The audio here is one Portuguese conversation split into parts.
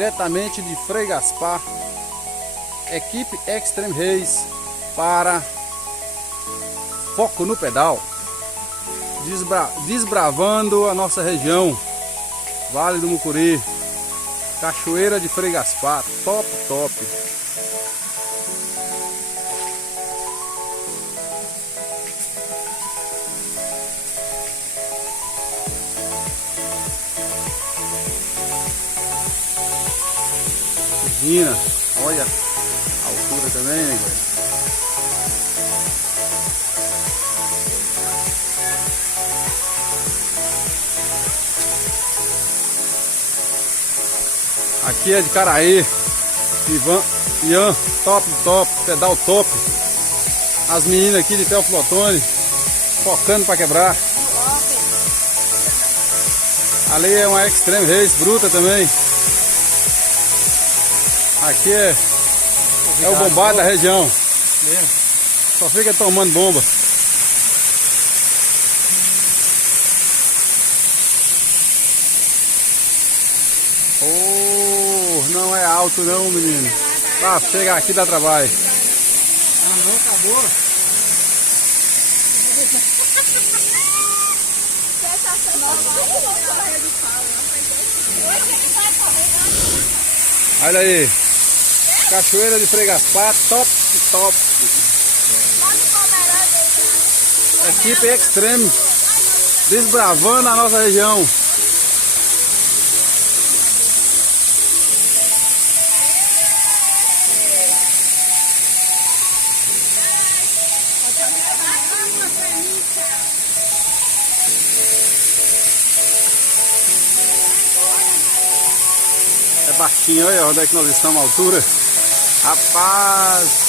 diretamente de Frei Gaspar, equipe Extreme Race para Foco no Pedal, desbravando a nossa região, Vale do Mucuri, Cachoeira de Frei Gaspar, top, top. Imagina, olha a altura também, né, galera? Aqui é de Caraí, Ian, top, pedal top. As meninas aqui de Teófilo Otoni, focando para quebrar. Ali é uma Extreme Race bruta também. Aqui é o bombado da região. Só fica tomando bomba. Oh, não é alto não, menino. Pra chegar aqui dá trabalho. Ah, não, acabou. Olha aí. Cachoeira de Frei Gaspar, top, top. Equipe Extreme, desbravando a nossa região. É baixinho, olha onde é que nós estamos, a altura. Rapaz!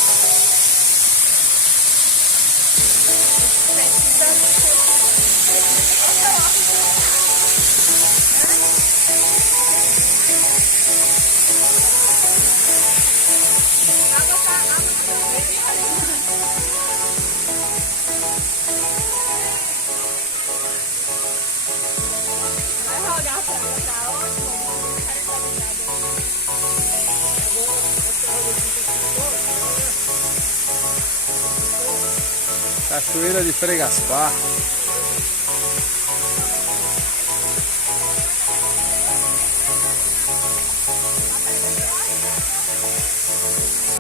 Cachoeira de Frei Gaspar.